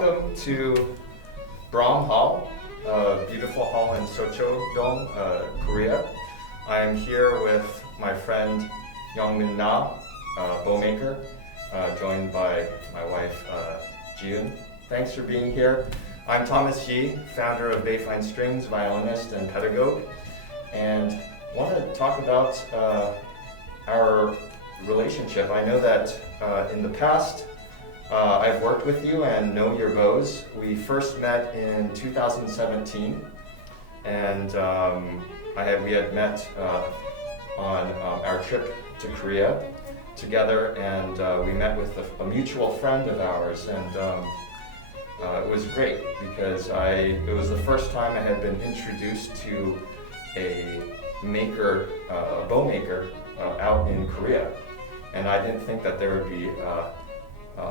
welcome to Brahm Hall, a beautiful hall in Seoul, Korea. I am here with my friend Yongmin Na, Bowmaker, joined by my wife Jiun. Thanks for being here. I'm Thomas Yee, founder of Bayfine Strings, violinist and pedagogue, and want to talk about our relationship. I know that in the past I've worked with you and know your bows. We first met in 2017, and we had met on our trip to Korea together, and we met with a mutual friend of ours, and it was great because it was the first time I had been introduced to a bowmaker out in Korea, and I didn't think that there would be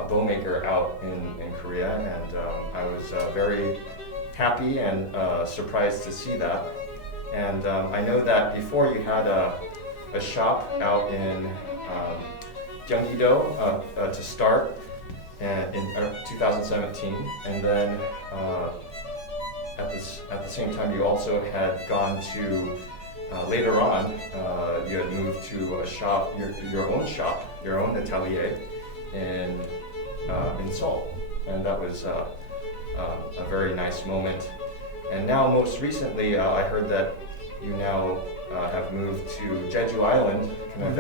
Bowmaker out in Korea, and I was very happy and surprised to see that. And I know that before you had a shop out in Gyeonggi-do to start in 2017, and then at the same time you also had gone to later on you had moved to a shop, your own atelier in Seoul, and that was a very nice moment. And now, most recently, I heard that you now have moved to Jeju Island, kind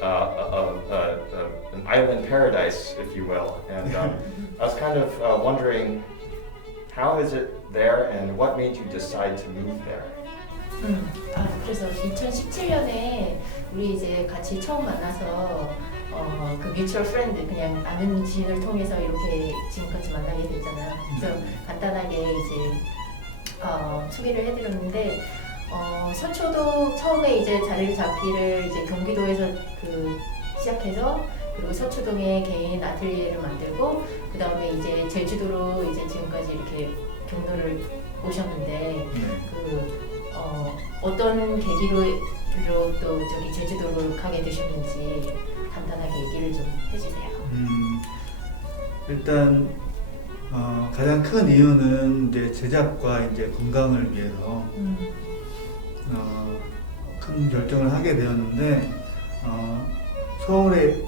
of an island paradise, if you will. And I was kind of wondering, how is it there, and what made you decide to move there? 그래서 2017년에 우리 이제 같이 처음 만나서 그 뮤추얼 프렌드, 그냥 아는 지인을 통해서 이렇게 지금까지 만나게 됐잖아요. 그래서 간단하게 이제 소개를 해드렸는데, 서초도 처음에 이제 자리를 잡기를 이제 경기도에서 시작해서, 그리고 서초동에 개인 아틀리에를 만들고, 그 다음에 이제 제주도로 이제 지금까지 이렇게 경로를 오셨는데, 어떤 계기로 또 저기 제주도로 가게 되셨는지 간단하게 얘기를 좀 해주세요. 일단 가장 큰 이유는 이제 제작과 이제 건강을 위해서 큰 결정을 하게 되었는데, 서울에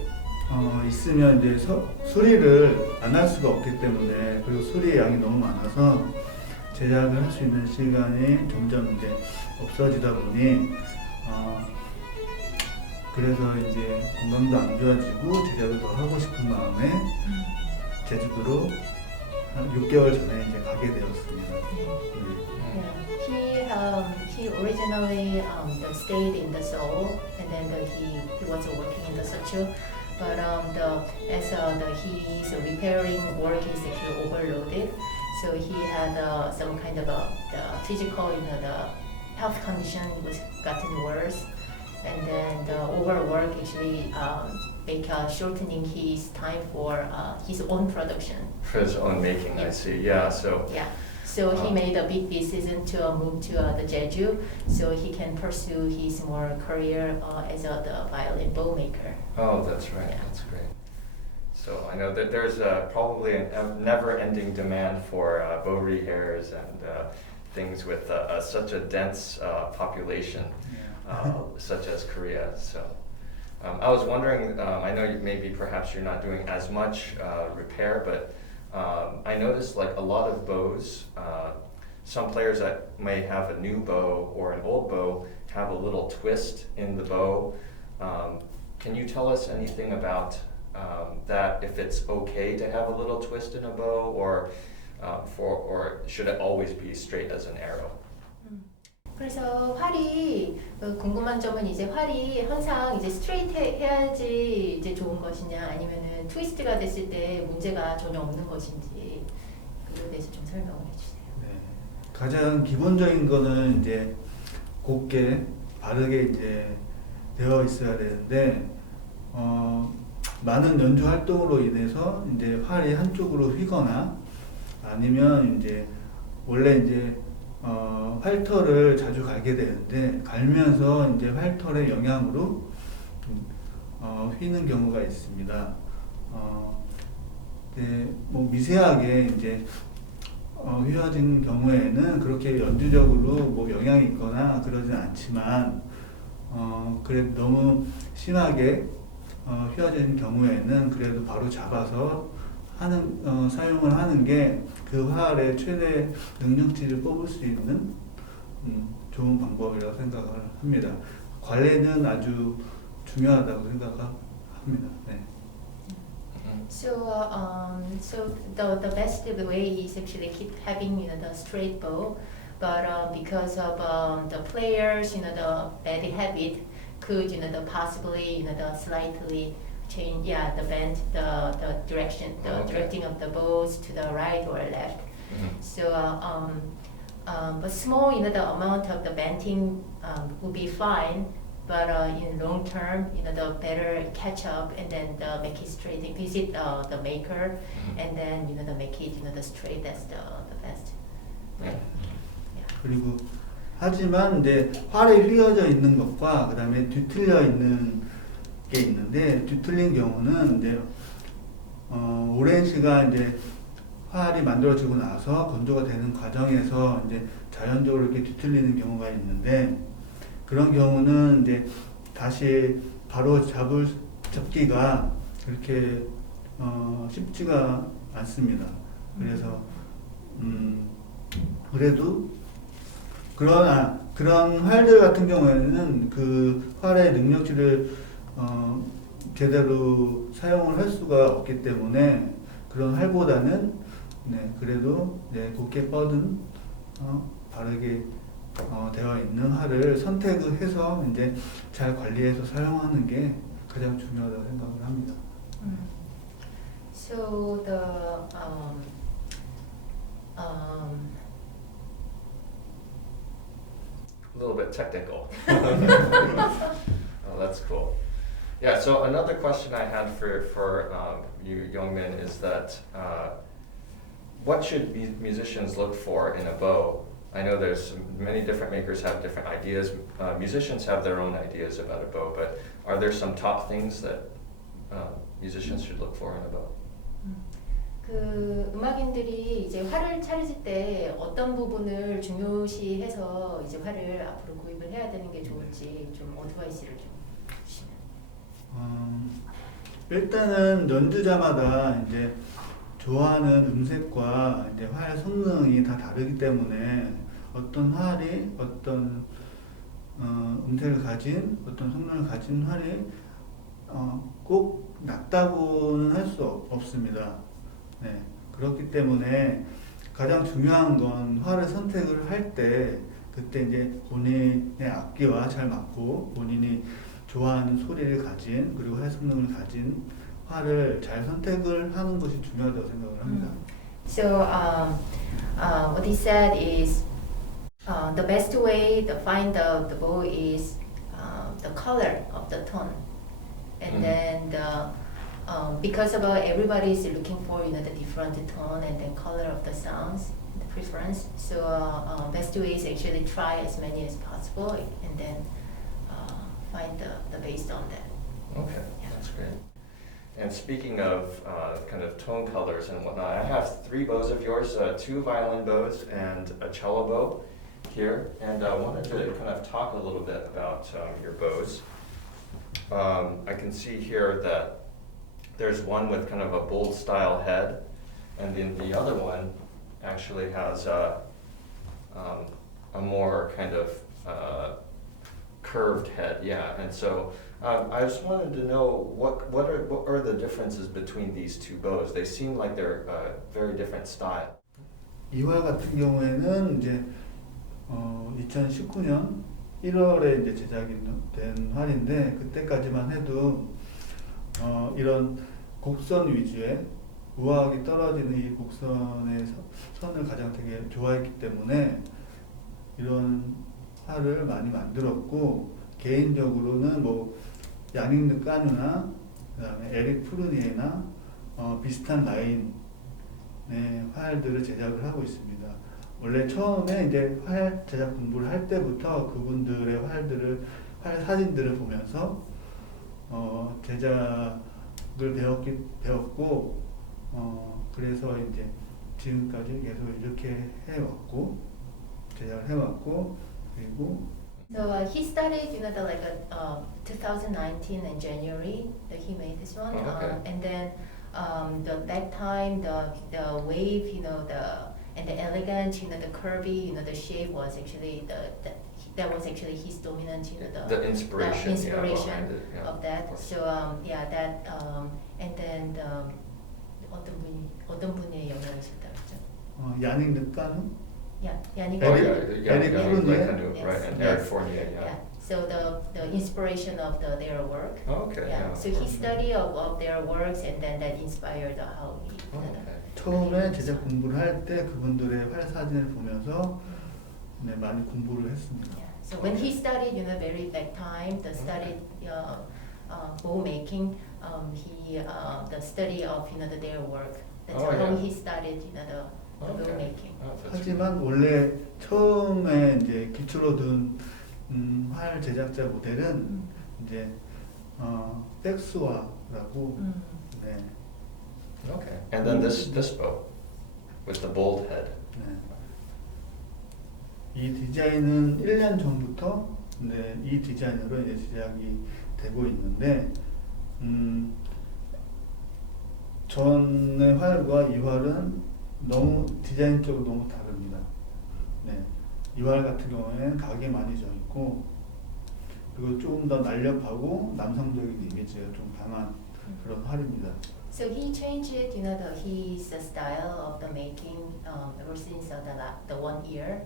있으면 이제 수리를 안 할 수가 없기 때문에, 그리고 수리의 양이 너무 많아서 제작을 할 수 있는 시간이 점점 이제 없어지다 보니 그래서 이제 건강도 안 좋아지고 제작을 더 하고 싶은 마음에 제주도로 한 6개월 전에 이제 가게 되었습니다. He originally stayed in the Seoul, and then he was working in the Seoul. But as his repairing work is actually overloaded, so he had some kind of the physical, the health condition was gotten worse, and then the overwork actually shortening his time for his own production. For his own making, yeah. I see. Yeah. So he made a big decision to move to the Jeju, so he can pursue his more career as the violin bowmaker. Oh, that's right. Yeah. That's great. So I know that there's probably a never-ending demand for bow repairs and things with such a dense population, such as Korea. So I was wondering, I know perhaps you're not doing as much repair, but I noticed like a lot of bows, some players that may have a new bow or an old bow have a little twist in the bow. Can you tell us anything about that, if it's okay to have a little twist in a bow, or should it always be straight as an arrow? 그래서 활이 궁금한 점은 이제 활이 항상 이제 스트레이트 해야지 이제 좋은 것이냐, 아니면은 트위스트가 됐을 때 문제가 전혀 없는 것인지, 그에 대해서 좀 설명을 해주세요. 네, 가장 기본적인 거는 이제 곱게 바르게 이제 되어 있어야 되는데, 많은 연주 활동으로 인해서 이제 활이 한쪽으로 휘거나, 아니면 이제 원래 이제 활터를 자주 갈게 되는데, 갈면서 이제 활터의 영향으로 휘는 경우가 있습니다. 이제 뭐 미세하게 이제 휘어진 경우에는 그렇게 연주적으로 뭐 영향이 있거나 그러진 않지만 그래 너무 심하게 휘어진 경우에는 그래도 바로 잡아서 사용을 하는 게 그 활의 최대 능력치를 뽑을 수 있는 좋은 방법이라고 생각을 합니다. 관리는 아주 중요하다고 생각합니다. 네. So the best way is actually keep having the straight bow, but because of the players the bad habit could the possibly the slightly change the bend the direction directing of the bows to the right or left. So but small the amount of the bending will be fine. But in long term, the better catch up and then make it straight. Visit the maker and then the make it the straight. That's the best. Yeah. 그리고 하지만 이제 활에 휘어져 있는 것과 그다음에 뒤틀려 있는 게 있는데 뒤틀린 경우는 이제 오랜 시간 이제 활이 만들어지고 나서 건조가 되는 과정에서 이제 자연적으로 이렇게 뒤틀리는 경우가 있는데. 그런 경우는 이제 다시 바로 잡기가 그렇게 쉽지가 않습니다. 그래서 그래도 그런 활들 같은 경우에는 그 활의 능력치를 제대로 사용을 할 수가 없기 때문에 그런 활보다는 그래도 곱게 뻗은 바르게 되어 있는 활을 선택을 해서 이제 잘 관리해서 사용하는 게 가장 중요하다고 생각을 합니다. So the A little bit technical. Oh, that's cool. Yeah. So another question I had for you, Yongmin, is that what should musicians look for in a bow? I know there's many different makers have different ideas. Musicians have their own ideas about a bow, but are there some top things that musicians should look for in a bow? 그 음악인들이 이제 활을 차릴 때 어떤 부분을 중요시해서 이제 활을 앞으로 구입을 해야 되는 게 좋을지 좀 어드바이스를 좀 주시면. 일단은 연주자마다 이제 좋아하는 음색과 이제 활 성능이 다 다르기 때문에 어떤 활이 어떤 음색을 가진 어떤 성능을 가진 활이 꼭 낫다고는 할 수 없습니다. 네, 그렇기 때문에 가장 중요한 건 활을 선택을 할 때 그때 이제 본인의 악기와 잘 맞고 본인이 좋아하는 소리를 가진 그리고 활 성능을 가진 활을 잘 선택을 하는 것이 중요하다고 생각을 합니다. So what he said is the best way to find out the bow is the color of the tone, and then because everybody is looking for the different tone and the color of the sounds, the preference. So best way is actually try as many as possible and then find the based on that. Okay, that's great. And speaking of kind of tone colors and whatnot, I have 3 bows of yours, 2 violin bows and a cello bow here, and I wanted to kind of talk a little bit about your bows. I can see here that there's one with kind of a bold style head, and then the other one actually has a more kind of curved head, yeah. And so I just wanted to know what are the differences between these 2 bows? They seem like they're very different style. 이 활 같은 경우에는 이제 2019년 1월에 이제 제작이 된 활인데 그때까지만 해도 이런 곡선 위주의 우아하게 떨어지는 이 곡선의 선을 가장 되게 좋아했기 때문에 이런 활을 많이 만들었고 개인적으로는 뭐 야닉 르 까누나 그다음에 에릭 푸르니에나 비슷한 라인의 활들을 제작을 하고 있습니다. 원래 처음에 이제 활 제작 공부를 할 때부터 그분들의 활 사진들을 보면서 제작을 배웠고 그래서 이제 지금까지 계속 이렇게 해왔고 제작을 해왔고 그리고 So he started, you know, the, like 2019 in January that he made this one, Oh, okay. and then that time the wave, you know, and the elegant, you know, the curvy, you know, the shape was actually that was actually his dominant, you know, the inspiration, inspiration behind it, yeah. of that. So yeah, that and then 어떤 분의 영향이 있었다 그죠? 야닉 르카누 Yeah, Yannick. Oh, Eric- yeah, Eric Yannick Le Fournier? Canu, Yes. right, and Yes. Eric Fournier, yeah. Yeah. So the inspiration of their work. Oh, okay, yeah. So he studied of their works, and then that inspired how he. Oh, okay. 처음에 제작 공부를 할 때 그분들의 활 사진을 보면서 네, 많이 공부를 했습니다. Yeah. So when he studied, you know, very that time, the studied bow making, he the study of, you know, their work. That's Oh, how yeah. he started, you know, the bow Okay. making. Oh, that's 하지만 원래 처음에 이제 기초로 둔 활 제작자 모델은 이제 백스와라고 네, okay. And then this bow with the bold head. 네. 이 디자인은 1년 전부터 네, 이 디자인으로 이제 제작이 되고 있는데 전의 활과 이 활은 너무 디자인적으로 너무 다릅니다. 네. 이 활 같은 경우에는 각이 많이 져 있고 그리고 조금 더 날렵하고 남성적인 이미지가 좀 강한 그런 활입니다. So he changed it, you know, his style of the making ever since the 1 year,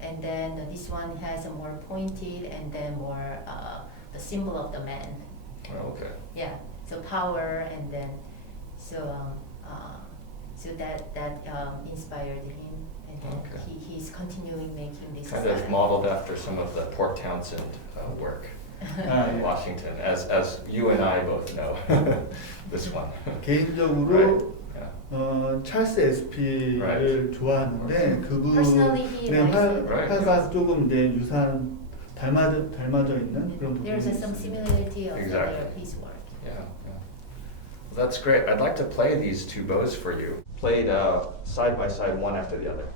and then this one has a more pointed and then more the symbol of the man. Oh, okay. Yeah, so power and then so that inspired him, and then Okay. he's continuing making this Kind style. of modeled after some of the Port Townsend work in Washington, as you and I both know. This one. 개인적으로 Yeah. 찰스 에스피를 Right. 좋아하는데 Personally, he 그분의 likes Right. 활과 조금 이제 유사한 닮아져 있는 그런 부분이 There's some 있습니다. similarity of Exactly. his work. Yeah, yeah. Well, that's great. I'd like to play these two bows for you. Played side by side, one after the other.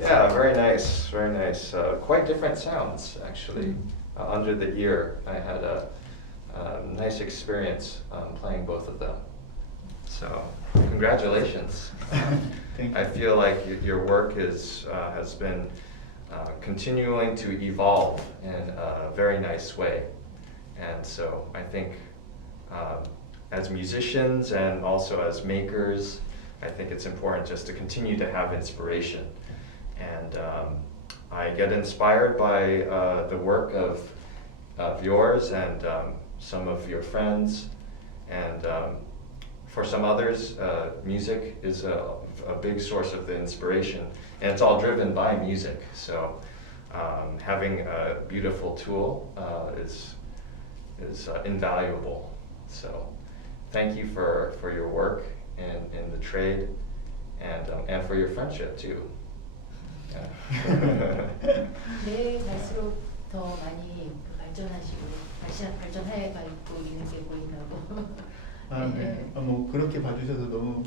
Yeah, very nice, very nice. Quite different sounds, actually. Under the ear, I had a nice experience playing both of them. So, congratulations. Thank you. I feel like your work has been continuing to evolve in a very nice way. And so I think as musicians and also as makers, I think it's important just to continue to have inspiration. And I get inspired by the work of yours and some of your friends. And for some others, music is a big source of the inspiration. And it's all driven by music. So having a beautiful tool is invaluable. So thank you for your work in the trade and for your friendship too. Yeah. 네, 갈수록 더 많이 발전하시고 발전해 가고 있는 게 보인다고. 아, 네. 뭐 그렇게 봐주셔서 너무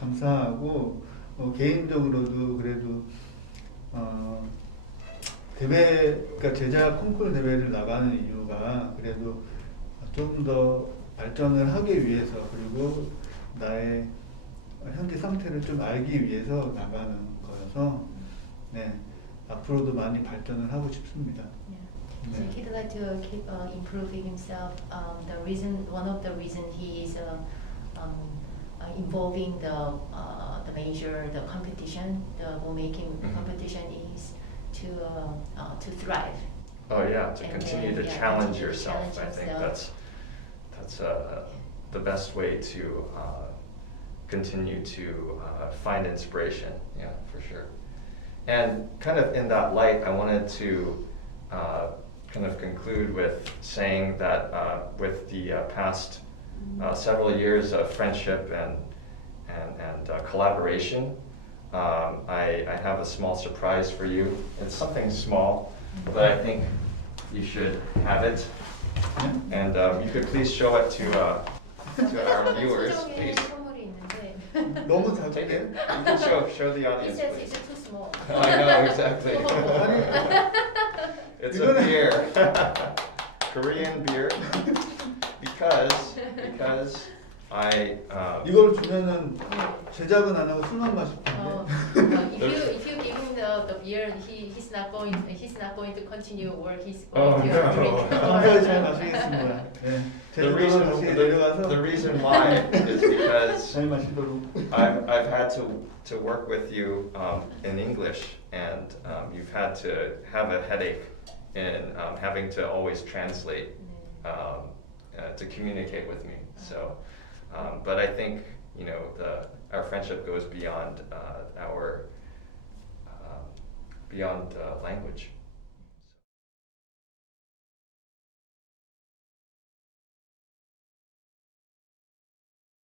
감사하고 개인적으로도 그래도 대회, 그러니까 제작 콩쿠르 대회를 나가는 이유가 그래도 좀 더 발전을 하기 위해서 그리고 나의 현재 상태를 좀 알기 위해서 나가는 거여서 네, 앞으로도 많이 발전을 하고 싶습니다. So he'd like to keep improving himself. One of the reason he is involving the competition, the bowmaking competition is to thrive. Oh yeah, to And continue then, to yeah, challenge continue to yourself. challenge I think yourself. that's the best way to continue to find inspiration. Yeah, for sure. And kind of in that light, I wanted to kind of conclude with saying that with the past several years of friendship and collaboration, I have a small surprise for you. It's something small, but I think you should have it. And you could please show it to our viewers, please. 선물이 있는데. 너무 Take it. 작게? You can show the He audience, says please. it's too small. I know, exactly. It's a beer, Korean beer, because I. 이걸 주면은 제작은 안 하고 술만 마실 텐데. If you give him the beer, he's not going to continue work. He's going to no. drink. 감사히 잘 마시겠습니다. 네. 제주도로 다시 내려가서 The reason why is because 잘 마시도록. I've had to work with you in English, and you've had to have a headache in having to always translate to communicate with me. So, but I think our friendship goes beyond our language.